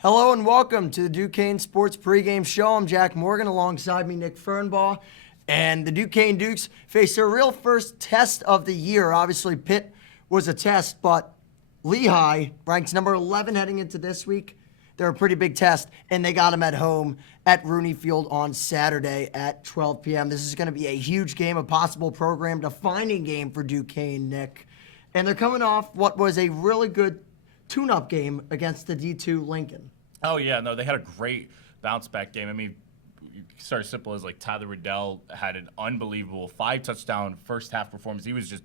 Hello and welcome to the Duquesne Sports Pregame Show. I'm Jack Morgan, alongside me Nick Fernbaugh. And the Duquesne Dukes face their real first test of the year. Obviously, Pitt was a test, but Lehigh, ranks number 11 heading into this week, they're a pretty big test, and they got them at home at Rooney Field on Saturday at 12 p.m. This is going to be a huge game, a possible program-defining game for Duquesne, Nick. And they're coming off what was a really good tune-up game against the D2 Lincoln. Oh, yeah. No, they had a great bounce-back game. I mean, you start as simple as, like, Tyler Riddell had an unbelievable 5-touchdown first-half performance. He was just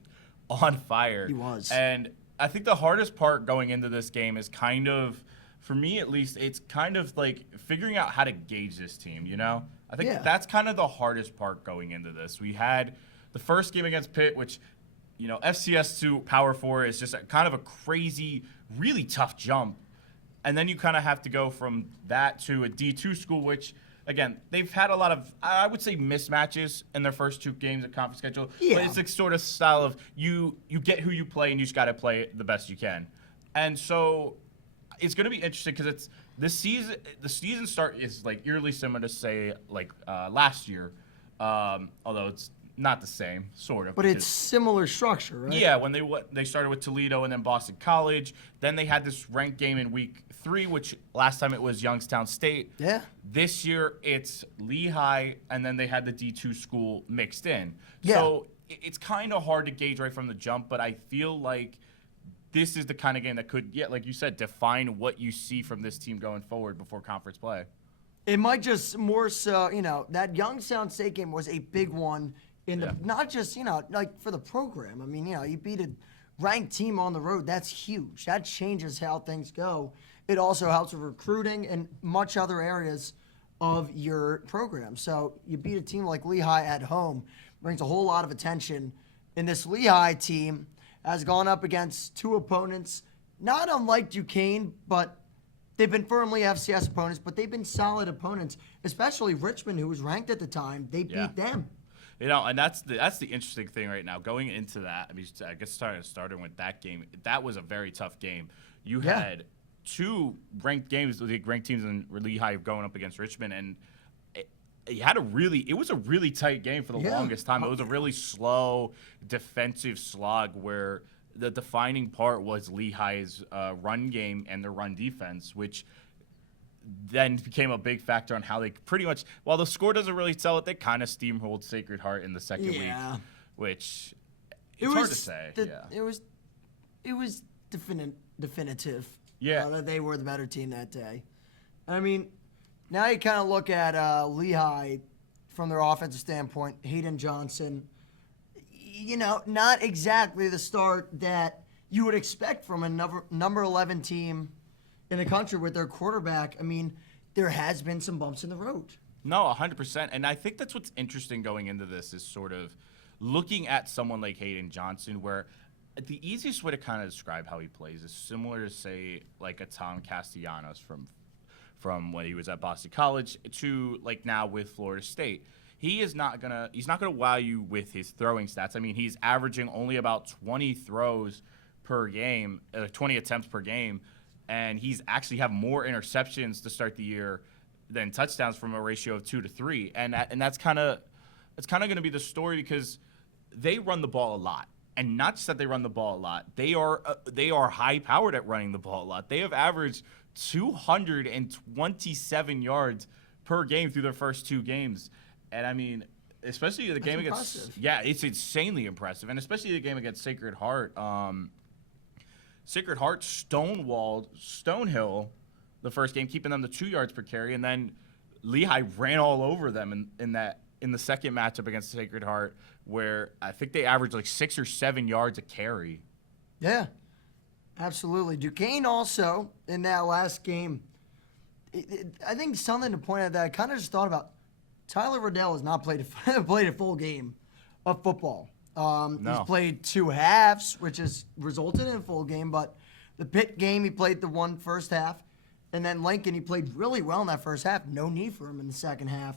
on fire. He was. And I think the hardest part going into this game is kind of, for me at least, it's kind of like figuring out how to gauge this team, you know? I think that's kind of the hardest part going into this. We had the first game against Pitt, which, you know, FCS to Power 4 is just kind of a crazy, really tough jump. And then you kind of have to go from that to a D2 school, which, again, they've had a lot of, I would say, mismatches in their first two games of conference schedule. Yeah. But it's like sort of style of you get who you play and you just got to play the best you can. And so it's going to be interesting because it's this season. The season start is like eerily similar to say like last year, although it's not the same, sort of. But it's similar structure, right? Yeah, when they started with Toledo and then Boston College. Then they had this ranked game in week 3, which last time it was Youngstown State. Yeah. This year it's Lehigh, and then they had the D2 school mixed in. Yeah. So it's kind of hard to gauge right from the jump, but I feel like this is the kind of game that could, like you said, define what you see from this team going forward before conference play. It might just more so, that Youngstown State game was a big one in the, not just, like for the program. I mean, you beat a ranked team on the road. That's huge. That changes how things go. It also helps with recruiting and much other areas of your program. So you beat a team like Lehigh at home, brings a whole lot of attention. And this Lehigh team has gone up against two opponents, not unlike Duquesne, but they've been firmly FCS opponents, but they've been solid opponents, especially Richmond, who was ranked at the time. They beat them. And that's the interesting thing right now. Going into that, I mean, I guess starting with that game, that was a very tough game. You had two ranked teams in Lehigh going up against Richmond, and it was a really tight game for the longest time. It was a really slow defensive slog where the defining part was Lehigh's run game and their run defense, which then became a big factor on how they pretty much, while the score doesn't really tell it, they kind of steamrolled Sacred Heart in the second week, which it's hard to say. It was definitive. Yeah. That they were the better team that day. I mean, now you kind of look at Lehigh from their offensive standpoint. Hayden Johnson, not exactly the start that you would expect from a number 11 team in the country with their quarterback. I mean, there has been some bumps in the road. No, 100%. And I think that's what's interesting going into this is sort of looking at someone like Hayden Johnson, where the easiest way to kind of describe how he plays is similar to, say, like a Tom Castellanos from when he was at Boston College to like now with Florida State. He's not gonna wow you with his throwing stats. I mean, he's averaging only about 20 throws per game, 20 attempts per game. And he's actually have more interceptions to start the year than touchdowns from a ratio of 2 to 3. And that's kind of going to be the story because they run the ball a lot. And not just that they run the ball a lot, they are high powered at running the ball a lot. They have averaged 227 yards per game through their first two games. And I mean, especially the game against, it's insanely impressive. And especially the game against Sacred Heart. Sacred Heart stonewalled Stonehill the first game, keeping them to 2 yards per carry, and then Lehigh ran all over them in the second matchup against Sacred Heart, where I think they averaged like 6 or 7 yards a carry. Yeah, absolutely. Duquesne also in that last game. I think something to point out that I kind of just thought about. Tyler Riddell has not played a full game of football. He's played 2 halves, which has resulted in a full game, but the Pitt game, he played the one first half, and then Lincoln, he played really well in that first half. No need for him in the second half.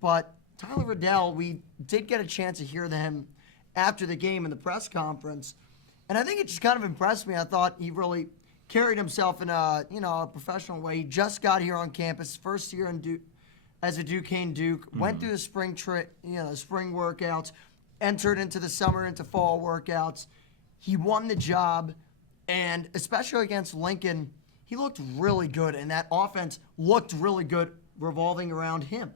But Tyler Riddell, we did get a chance to hear him after the game in the press conference, and I think it just kind of impressed me. I thought he really carried himself in a a professional way. He just got here on campus, first year as a Duquesne Duke. Went through the spring spring workouts, entered into the summer, into fall workouts. He won the job, and especially against Lincoln, he looked really good, and that offense looked really good revolving around him.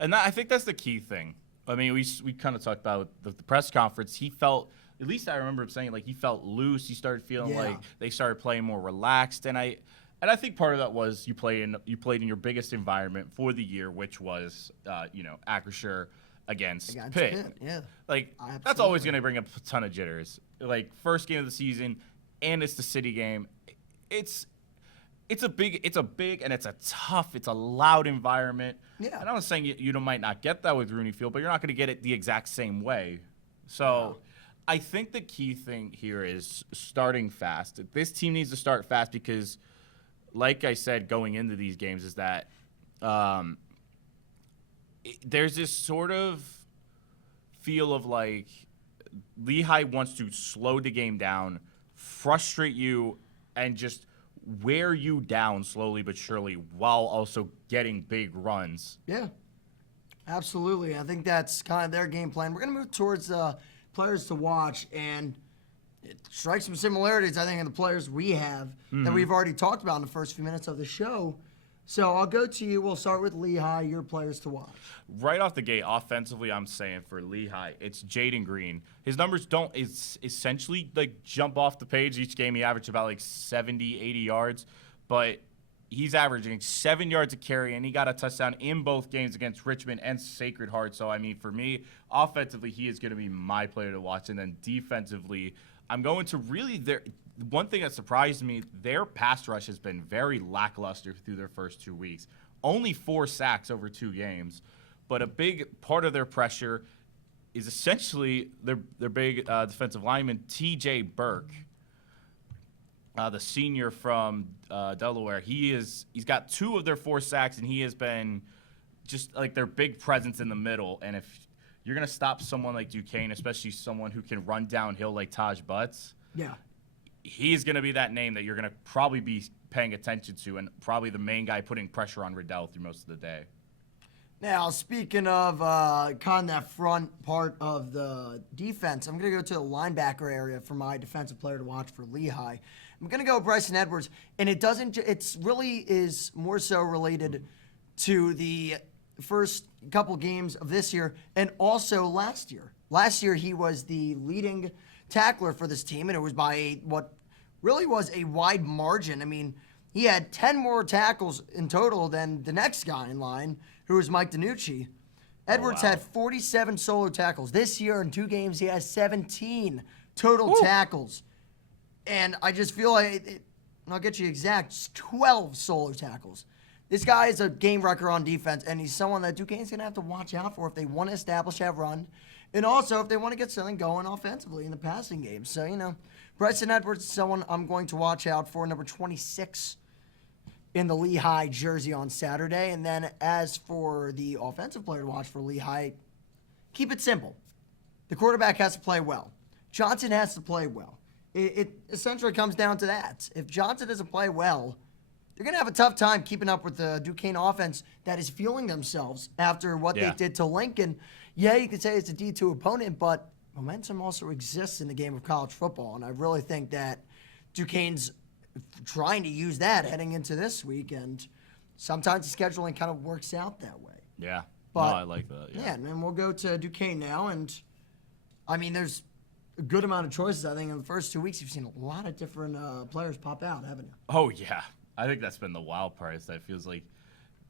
And I think that's the key thing. I mean, we kind of talked about the press conference. He felt, at least I remember him saying, like, he felt loose. He started feeling like they started playing more relaxed. And I think part of that was you played in your biggest environment for the year, which was Acrisure against Pitt. Yeah. Like, that's always going to bring up a ton of jitters. Like, first game of the season, and it's the city game. It's a big and it's a loud environment. Yeah. And I'm not saying you might not get that with Rooney Field, but you're not going to get it the exact same way. So I think the key thing here is starting fast. This team needs to start fast because, like I said, going into these games is that there's this sort of feel of like Lehigh wants to slow the game down, frustrate you, and just wear you down slowly but surely while also getting big runs. Yeah, absolutely. I think that's kind of their game plan. We're going to move towards players to watch, and it strikes some similarities, I think, in the players we have that we've already talked about in the first few minutes of the show. So I'll go to you. We'll start with Lehigh, your players to watch. Right off the gate, offensively, I'm saying for Lehigh, it's Jaden Green. His numbers don't essentially like jump off the page. Each game he averaged about like 70, 80 yards, but he's averaging 7 yards a carry, and he got a touchdown in both games against Richmond and Sacred Heart. So, I mean, for me, offensively, he is going to be my player to watch. And then defensively, I'm going to really one thing that surprised me, their pass rush has been very lackluster through their first 2 weeks. Only 4 sacks over 2 games. But a big part of their pressure is essentially their big defensive lineman, T.J. Burke, the senior from Delaware. He's got 2 of their 4 sacks, and he has been just like their big presence in the middle. And if you're going to stop someone like Duquesne, especially someone who can run downhill like Taj Butts, he's going to be that name that you're going to probably be paying attention to, and probably the main guy putting pressure on Riddell through most of the day. Now, speaking of kind of that front part of the defense, I'm going to go to the linebacker area for my defensive player to watch for Lehigh. I'm going to go Bryson Edwards, and it's really is more so related to the first couple games of this year and also last year. Last year, he was the leading tackler for this team, and it was by what really was a wide margin. I mean, he had 10 more tackles in total than the next guy in line, who was Mike DiNucci. Edwards had 47 solo tackles. This year in 2 games, he has 17 total tackles. And I just feel like, and I'll get you exact, 12 solo tackles. This guy is a game wrecker on defense, and he's someone that Duquesne's going to have to watch out for if they want to establish that run, and also if they want to get something going offensively in the passing game. So, Bryson Edwards is someone I'm going to watch out for, number 26 in the Lehigh jersey on Saturday. And then as for the offensive player to watch for Lehigh, keep it simple. The quarterback has to play well. Johnson has to play well. It essentially comes down to that. If Johnson doesn't play well, they're going to have a tough time keeping up with the Duquesne offense that is fueling themselves after what they did to Lincoln. Yeah, you could say it's a D2 opponent, but momentum also exists in the game of college football, and I really think that Duquesne's trying to use that heading into this week, and sometimes the scheduling kind of works out that way. Yeah, but, I like that. Yeah, and then we'll go to Duquesne now, and I mean, there's a good amount of choices. I think in the first 2 weeks, you've seen a lot of different players pop out, haven't you? Oh, yeah. I think that's been the wild part. Is that it feels like,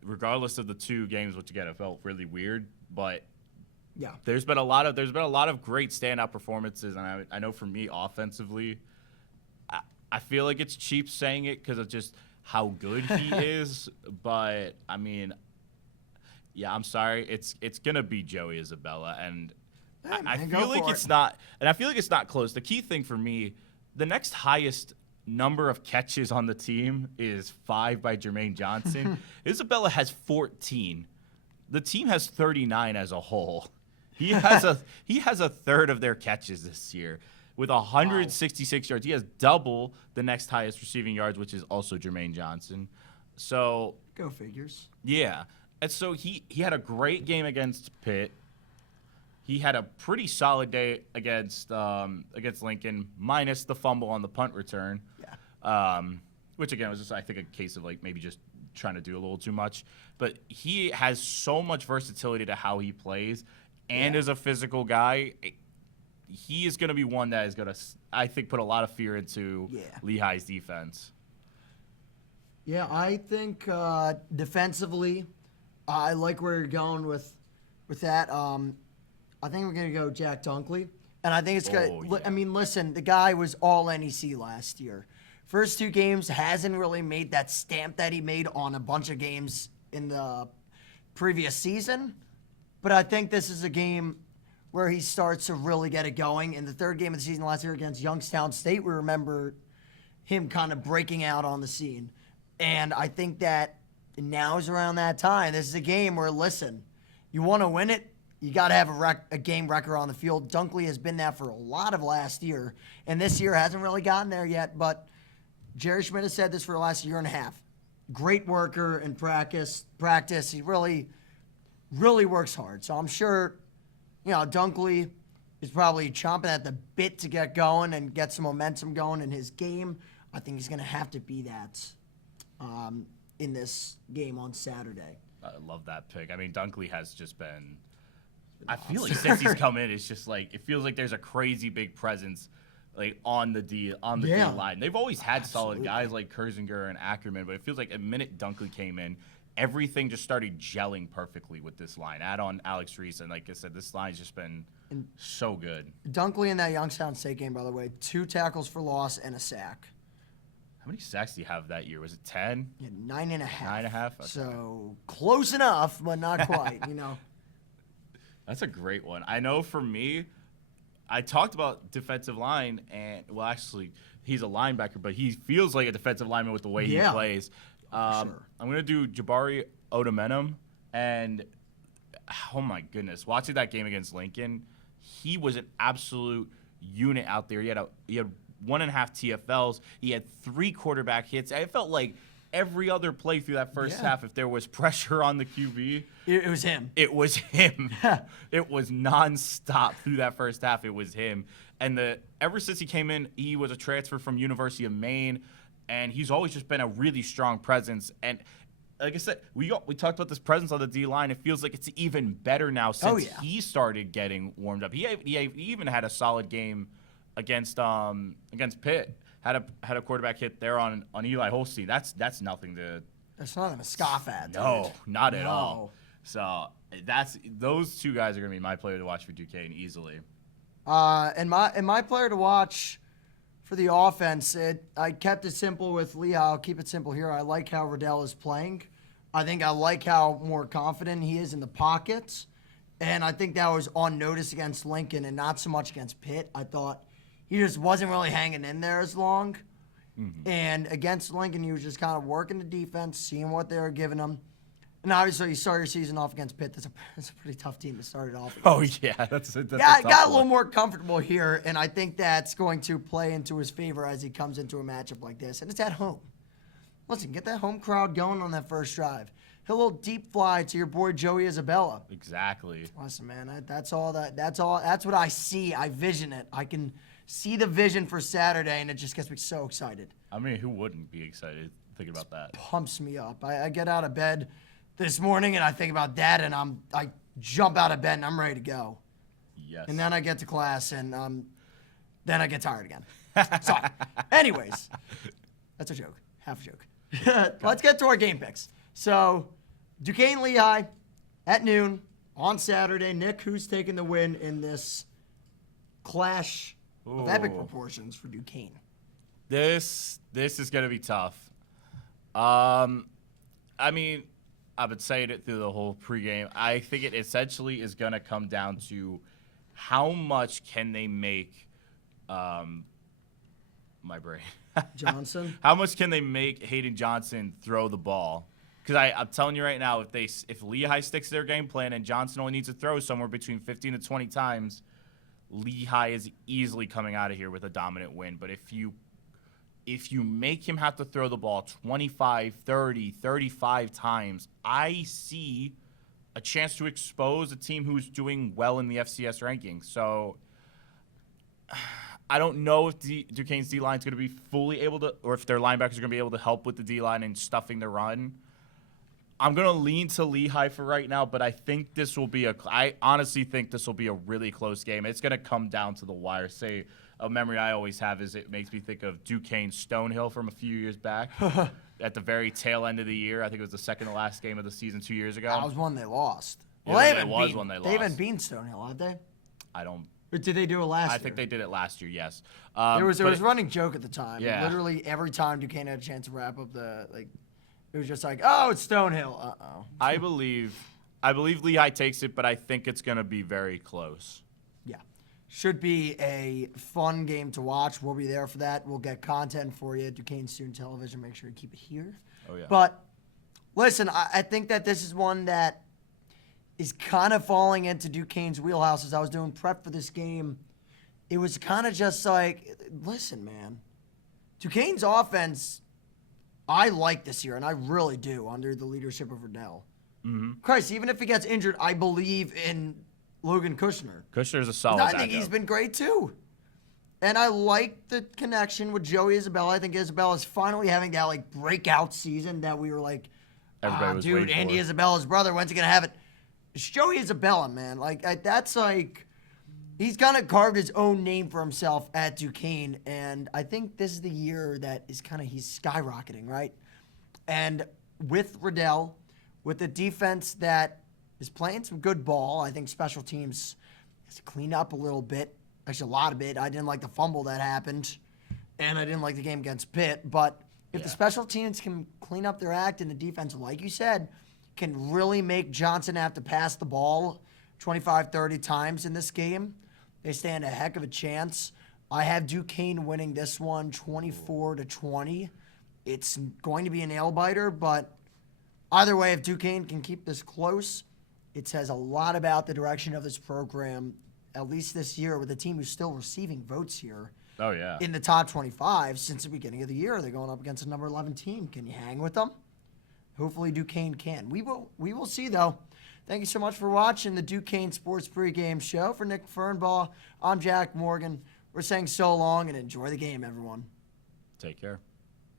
regardless of the 2 games, which again, it felt really weird, but yeah, there's been a lot of great standout performances, and I know for me offensively, I feel like it's cheap saying it because of just how good he is, but I mean, yeah, I'm sorry, it's gonna be Joey Isabella, and I feel like it's not, and I feel like it's not close. The key thing for me, the next highest number of catches on the team is 5 by Jermaine Johnson. Isabella has 14. The team has 39 as a whole. He has a third of their catches this year. with 166 yards. He has double the next highest receiving yards, which is also Jermaine Johnson. So go figures. Yeah. And so he had a great game against Pitt. He had a pretty solid day against Lincoln, minus the fumble on the punt return. Yeah. Which again was just, I think, a case of like maybe just trying to do a little too much. But he has so much versatility to how he plays, and is a physical guy. He is going to be one that is going to, I think, put a lot of fear into Lehigh's defense. Yeah, I think defensively, I like where you're going with that. I think we're going to go Jack Dunkley. And I think it's going to, I mean, listen, the guy was all NEC last year. First 2 games hasn't really made that stamp that he made on a bunch of games in the previous season. But I think this is a game where he starts to really get it going. In the 3rd game of the season last year against Youngstown State, we remember him kind of breaking out on the scene. And I think that now is around that time. This is a game where, listen, you want to win it, you got to have a game record on the field. Dunkley has been that for a lot of last year, and this year hasn't really gotten there yet. But Jerry Schmidt has said this for the last year and a half. Great worker in practice. He really, really works hard. So I'm sure, Dunkley is probably chomping at the bit to get going and get some momentum going in his game. I think he's going to have to be that in this game on Saturday. I love that pick. I mean, Dunkley has just been I feel like since he's come in, it's just like it feels like there's a crazy big presence like on the D line. They've always had solid guys like Kurzinger and Ackerman, but it feels like the minute Dunkley came in, everything just started gelling perfectly with this line. Add on Alex Reese, and like I said, this line's just been so good. Dunkley in that Youngstown State game, by the way, 2 tackles for loss and a sack. How many sacks do you have that year? Was it 10? Yeah, 9.5. 9.5? Okay. So close enough, but not quite, That's a great one. I know for me, I talked about defensive line, and well, actually, he's a linebacker, but he feels like a defensive lineman with the way he plays. Sure. I'm going to do Jabari Odomenum, and oh my goodness, watching that game against Lincoln, he was an absolute unit out there. He had 1.5 TFLs. He had 3 quarterback hits. I felt like every other play through that first half, if there was pressure on the QB, it was him. It was him. It was nonstop through that first half. It was him. And ever since he came in, he was a transfer from University of Maine, and he's always just been a really strong presence. And like I said, we talked about this presence on the D line. It feels like it's even better now since he started getting warmed up. He even had a solid game against Pitt. Had a quarterback hit there on Eli Holstein. That's nothing to. That's nothing to scoff at. No, not at all. So those 2 guys are gonna be my player to watch for Duquesne easily. And my player to watch for the offense, I kept it simple with Lehigh. I'll keep it simple here. I like how Riddell is playing. I think I like how more confident he is in the pockets, and I think that was on notice against Lincoln and not so much against Pitt. I thought he just wasn't really hanging in there as long. Mm-hmm. And against Lincoln, he was just kind of working the defense, seeing what they were giving him. And obviously, you start your season off against Pitt. That's a pretty tough team to start it off against. Oh, yeah. That's got a little more comfortable here, and I think that's going to play into his favor as he comes into a matchup like this. And it's at home. Listen, get that home crowd going on that first drive. Hit a little deep fly to your boy Joey Isabella. Exactly. Listen, man, that's what I see. I vision it. I can see the vision for Saturday, and it just gets me so excited. I mean, who wouldn't be excited thinking about that? Pumps me up. I get out of bed this morning, and I think about that, and I jump out of bed, and I'm ready to go. Yes. And then I get to class, and then I get tired again. So, anyways, that's a joke. Half a joke. Let's get to our game picks. So, Duquesne Lehigh at noon on Saturday. Nick, who's taking the win in this clash of epic proportions for Duquesne? This is going to be tough. I mean, I've been saying it through the whole pregame. I think it essentially is going to come down to how much can they make my brain. Johnson? How much can they make Hayden Johnson throw the ball? Because I'm telling you right now, if Lehigh sticks to their game plan and Johnson only needs to throw somewhere between 15 to 20 times, Lehigh is easily coming out of here with a dominant win. But if you make him have to throw the ball 25, 30, 35 times, I see a chance to expose a team who's doing well in the FCS rankings. So I don't know if Duquesne's D-line is going to be fully able to, or if their linebackers are going to be able to help with the D-line and stuffing the run. I'm going to lean to Lehigh for right now, but I honestly think this will be a really close game. It's going to come down to the wire. Say, a memory I always have is it makes me think of Duquesne Stonehill from a few years back at the very tail end of the year. I think it was the second to last game of the season 2 years ago. That was one they lost. Yeah, Well, they haven't beaten Stonehill, have they? I don't. Or did they do it last year? I think they did it last year, yes. There was a running joke at the time. Yeah. Literally every time Duquesne had a chance to wrap up it was just like, oh, it's Stonehill. Uh-oh. I believe Lehigh takes it, but I think it's going to be very close. Yeah. Should be a fun game to watch. We'll be there for that. We'll get content for you. Duquesne Student Television. Make sure you keep it here. Oh, yeah. But listen, I think that this is one that is kind of falling into Duquesne's wheelhouse. As I was doing prep for this game, it was kind of just like, listen, man, Duquesne's offense, I like this year, and I really do, under the leadership of Riddell. Mm-hmm. Christ, even if he gets injured, I believe in Logan Kushner. Kushner's a solid I think backup. he's been great, too. And I like the connection with Joey Isabella. I think Isabella's finally having that, breakout season that we were like, Everybody was dude, waiting Andy for. Isabella's brother, when's he going to have it? It's Joey Isabella, man. He's kind of carved his own name for himself at Duquesne, and I think this is the year that is he's skyrocketing, right? And with Riddell, with the defense that is playing some good ball, I think special teams has to clean up a little bit. Actually, a lot of it. I didn't like the fumble that happened, and I didn't like the game against Pitt. But if the special teams can clean up their act and the defense, like you said, can really make Johnson have to pass the ball 25, 30 times in this game, they stand a heck of a chance. I have Duquesne winning this one 24-20. It's going to be a nail-biter, but either way, if Duquesne can keep this close, it says a lot about the direction of this program, at least this year, with a team who's still receiving votes here. Oh, yeah. In the top 25 since the beginning of the year. They're going up against a number 11 team. Can you hang with them? Hopefully Duquesne can. We will see, though. Thank you so much for watching the Duquesne Sports Pregame Show. For Nick Fernbaugh, I'm Jack Morgan. We're saying so long and enjoy the game, everyone. Take care.